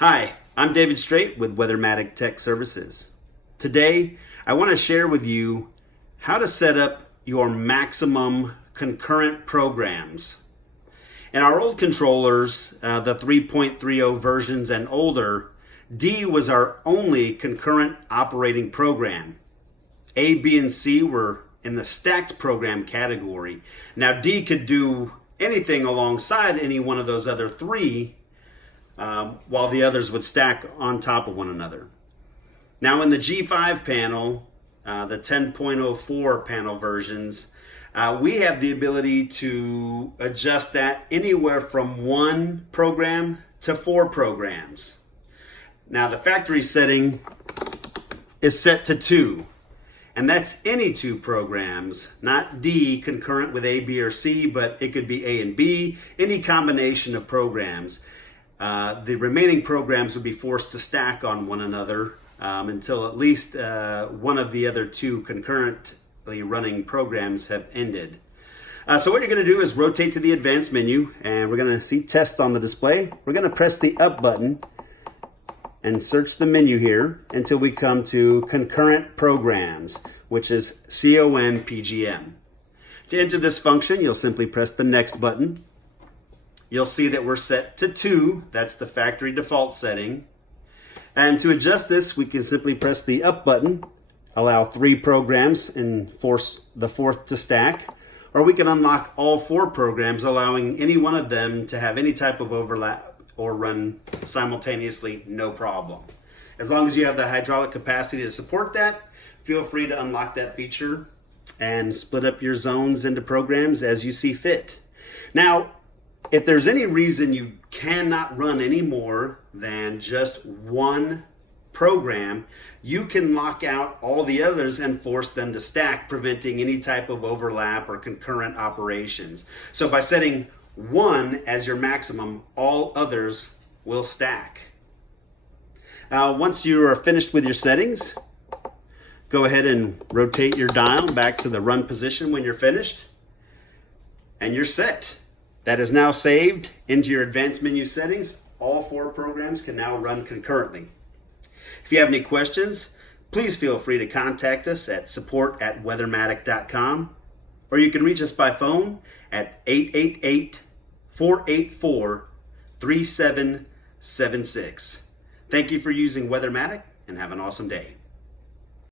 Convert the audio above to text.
Hi, I'm David Straight with Weathermatic Tech Services. Today, I want to share with you how to set up your maximum concurrent programs. In our old controllers, the 3.30 versions and older, D was our only concurrent operating program. A, B, and C were in the stacked program category. Now D could do anything alongside any one of those other three, while the others would stack on top of one another. Now in the G5 panel, the 10.04 panel versions, we have the ability to adjust that anywhere from 1 program to 4 programs. Now the factory setting is set to 2, and that's any 2 programs, not D concurrent with A, B, or C, but it could be A and B, any combination of programs. The remaining programs would be forced to stack on one another until at least one of the other 2 concurrently running programs have ended. So what you're going to do is rotate to the advanced menu, and we're going to see test on the display. We're going to press the up button and search the menu here until we come to concurrent programs, which is COM-PGM. To enter this function, you'll simply press the next button. You'll see that we're set to 2. That's the factory default setting. And to adjust this, we can simply press the up button, allow 3 programs and force the 4th to stack. Or we can unlock all 4 programs, allowing any one of them to have any type of overlap or run simultaneously, no problem. As long as you have the hydraulic capacity to support that, feel free to unlock that feature and split up your zones into programs as you see fit. Now, if there's any reason you cannot run any more than just 1 program, you can lock out all the others and force them to stack, preventing any type of overlap or concurrent operations. So by setting 1 as your maximum, all others will stack. Once you are finished with your settings, go ahead and rotate your dial back to the run position when you're finished, and you're set. That is now saved into your advanced menu settings. All 4 programs can now run concurrently. If you have any questions, please feel free to contact us at support@weathermatic.com, or you can reach us by phone at 888-484-3776. Thank you for using Weathermatic, and have an awesome day.